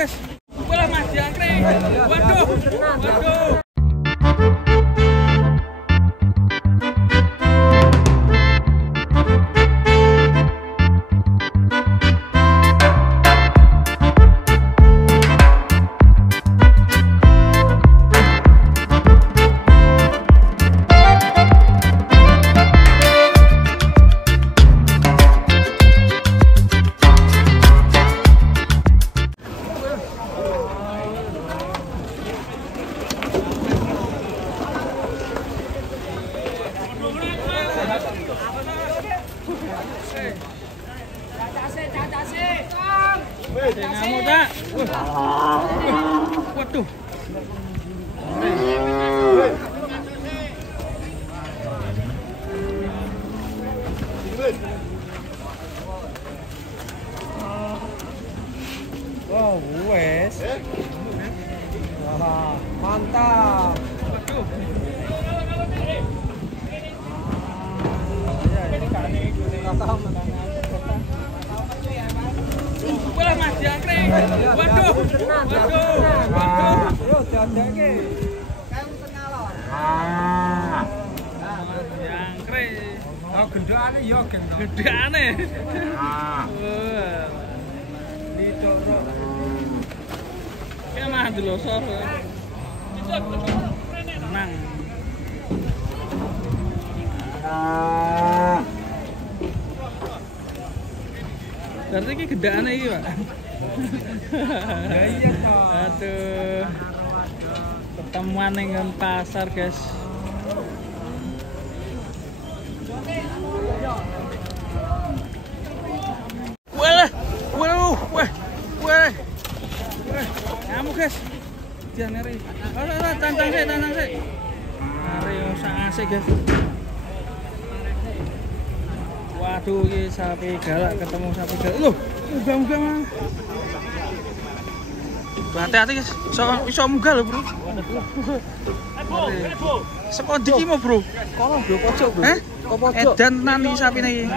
guys. Bola Mas Jangkrik. Waduh. Waduh. Ngamuk tak? Waduh. Wow, wes. Wah, mantap. Waduh. Bola Mas Jangkrik. Waduh. Waduh. Waduh. Yo jajake. Jangkrik. Oh, gendane yo gendane. Gedane. Dicoro. Kayak mah delosor. Tenang. Berarti ini gedane iki, Pak. Ya iya toh. Aduh. Ketemuan dengan pasar, guys. Walah. Waduh, wah. Wah. Ngamuk, guys. Jangan ngeri. Oh, tantang sih. Ngeri usah asik, guys. Waduh, ini sapi galak ketemu sapi galak. Loh, muga-muga mah. Hati-hati guys, iso muga lho, Bro. Sekondi iki mau, Bro. Kono bro pojok, Bro. Hah? Kok pojok? Edan nani sapine iki.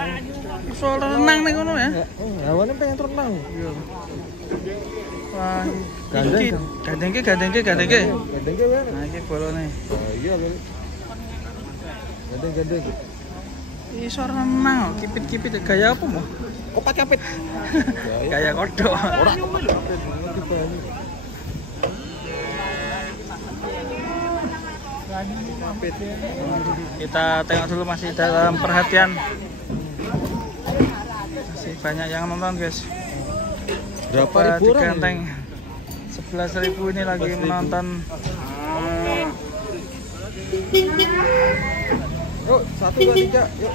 Iso renang ning ngono ya. Hawane pengen renang. Iya. Wah, Gandeng. iki gandengke. Gandengke wae. Nah, iki bolone. Iya lho. Gandeng. Iso renang, kipit-kipit gaya apa mau? Kopet-kopet. Gaya kodok. Ora. Kita tengok dulu, masih dalam perhatian. Masih banyak yang nonton, guys. Berapa ribu orang? Diganteng 11.000 ini lagi menonton. Yuk, 1, 2, 3. Yuk.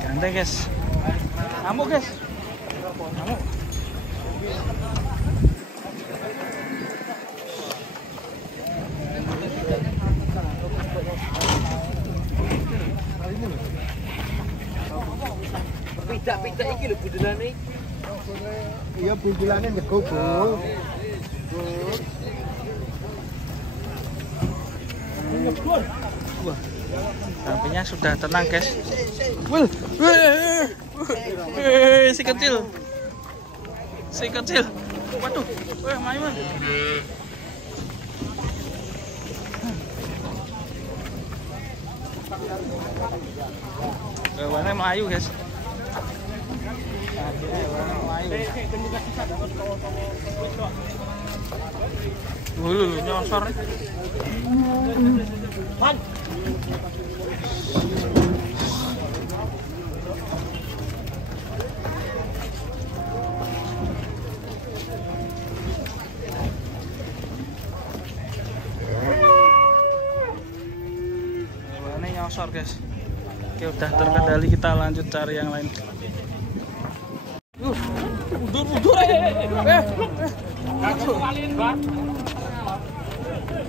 Ganteng, guys. Ngamuk, guys. Ngamuk. Pidak-pidak iki lho budulane. Iya, budulane njego, Bro. Wah, sapinya sudah tenang, guys. Si kecil. Waduh, mayu. Warnanya melayu, guys. Dulu nyosor. Ini nyosor, guys. Oke, udah terkendali, kita lanjut cari yang lain. Mundur.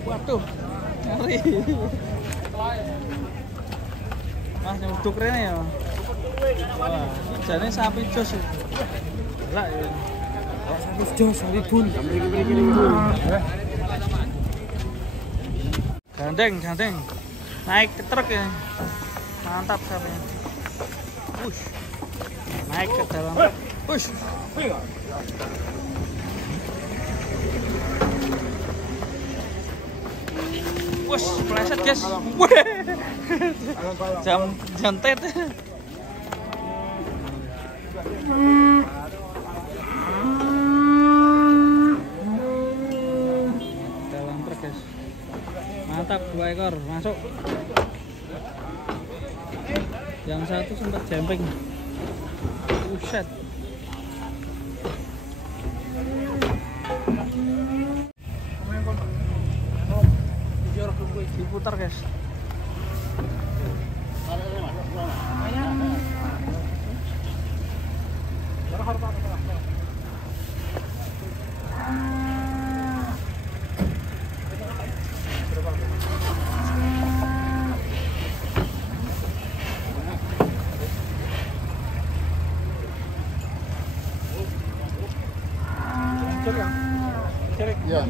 Waduh, ngeri. Mas nyuduk rene ya. Wah, jane sapi jos. Lah ya. Sapi jos 1000. Gandeng. Naik ke truk ya. Mantap sapinya. Wush. Naik ke dalam truk. Wush. Wush, pleset guys. Jam tet. Dalam truk guys. Mantap, 2 ekor masuk. Yang satu sempat jemping. Buset. Diputar guys. Iya.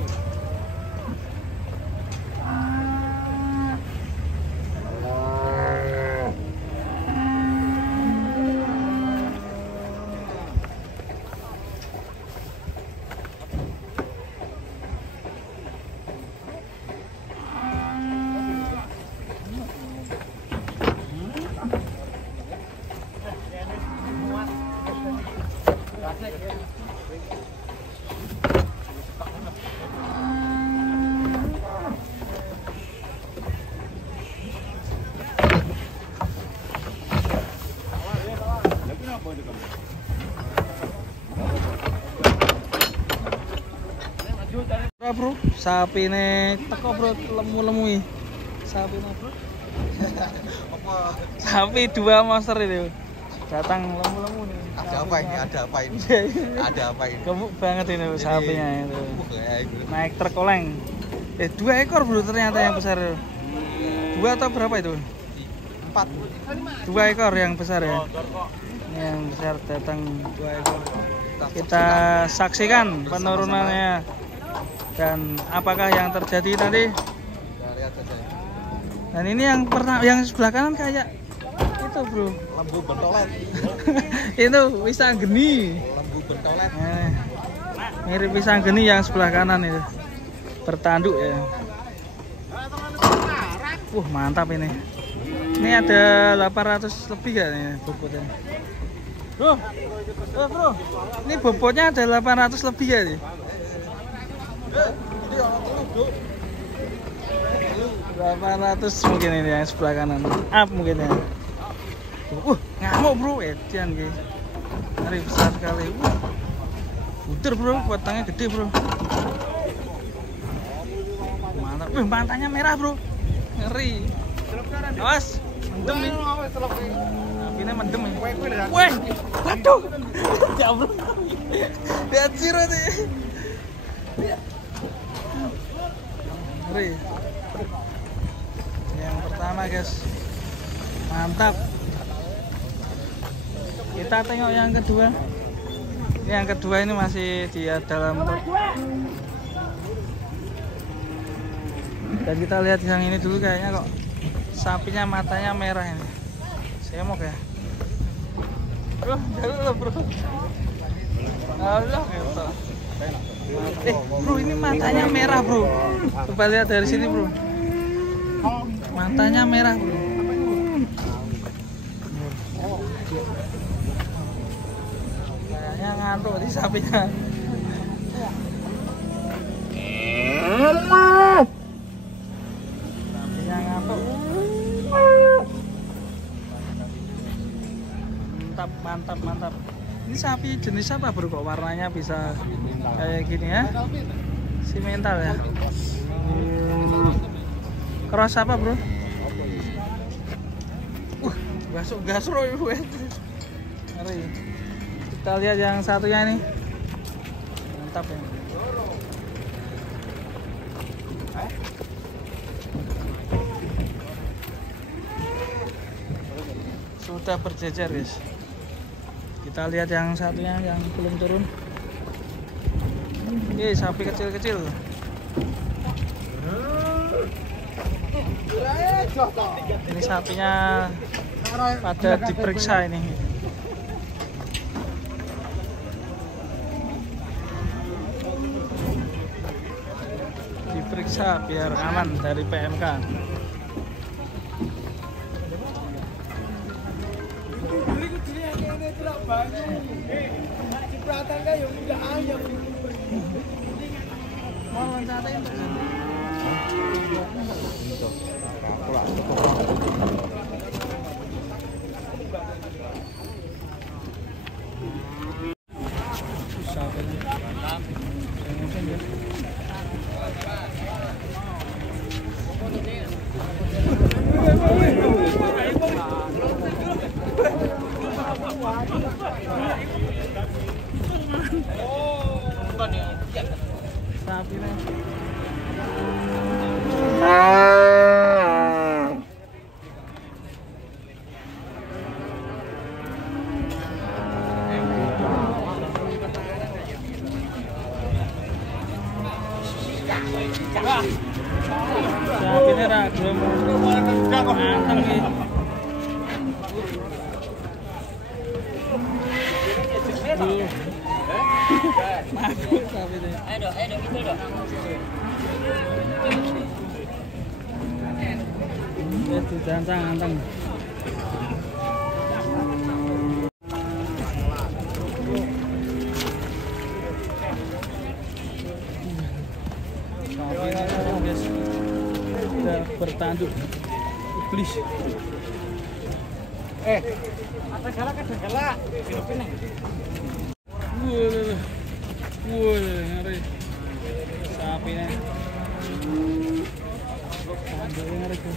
Bro, sapi ini teko bro, lemu-lemu sapi ini bro. Sapi 2 monster itu datang lemu-lemu nih. Ada apa ini? Ada apa ini? Gemuk banget ini sapinya itu. Naik truk oleng. 2 ekor bro ternyata yang besar. 2 atau berapa itu? 4. 2 ekor yang besar ya. Ini yang besar datang 2 ekor. Kita saksikan penurunannya. Dan apakah yang terjadi nanti? Dan ini yang pertama, yang sebelah kanan kayak itu bro. Lembu bentolet. Itu pisang geni. Lembu bentolet. Mirip pisang geni yang sebelah kanan itu. Bertanduk ya. Mantap ini. Ini ada 800 lebih gak nih bobotnya? Bro, ini bobotnya ada 800 lebih ya nih? 800 mungkin ini yang sebelah kanan. Up mungkin ya. Ngamuk bro, edian guys. Ngeri besar sekali. Buder bro, batangnya gede bro. Mantap. Matanya merah bro. Ngeri. Awas, mendem nih. Ini mendem nih. Weh, waduh. Ya bro. Lihat siro nih. Ngeri. Yang pertama guys, mantap. Kita tengok yang kedua. Ini yang kedua ini masih di dalam pot. Dan kita lihat yang ini dulu, kayaknya kok sapinya matanya merah ini. Semok ya. Bro, jalur bro. Allah gitu. Bro, ini matanya merah bro. Coba lihat dari sini bro. Matanya merah bro. Kayaknya ngantuk di sapinya. Sapinya ngantuk. Mantap. Ini sapi jenis apa bro, kok warnanya bisa kayak gini ya? Simental ya. Cross apa bro? Gasro ibu ya. Ngeri. Kita lihat yang satunya nih. Mantap ya. Sudah berjejer guys. Kita lihat yang satunya yang belum turun. Sapi kecil-kecil. Ini sapinya pada diperiksa ini. Diperiksa biar aman dari PMK. Mau loncatin susah kan. Sapi nih. Sapi ini ragam anteng nih. Mabuk sapi ini. Ayo gitu dong. Itu anteng. Guys, udah bertanduk iblis. Ada galak. Filipina. Ngeri. Sapinya. Tanduknya ngeri tuh.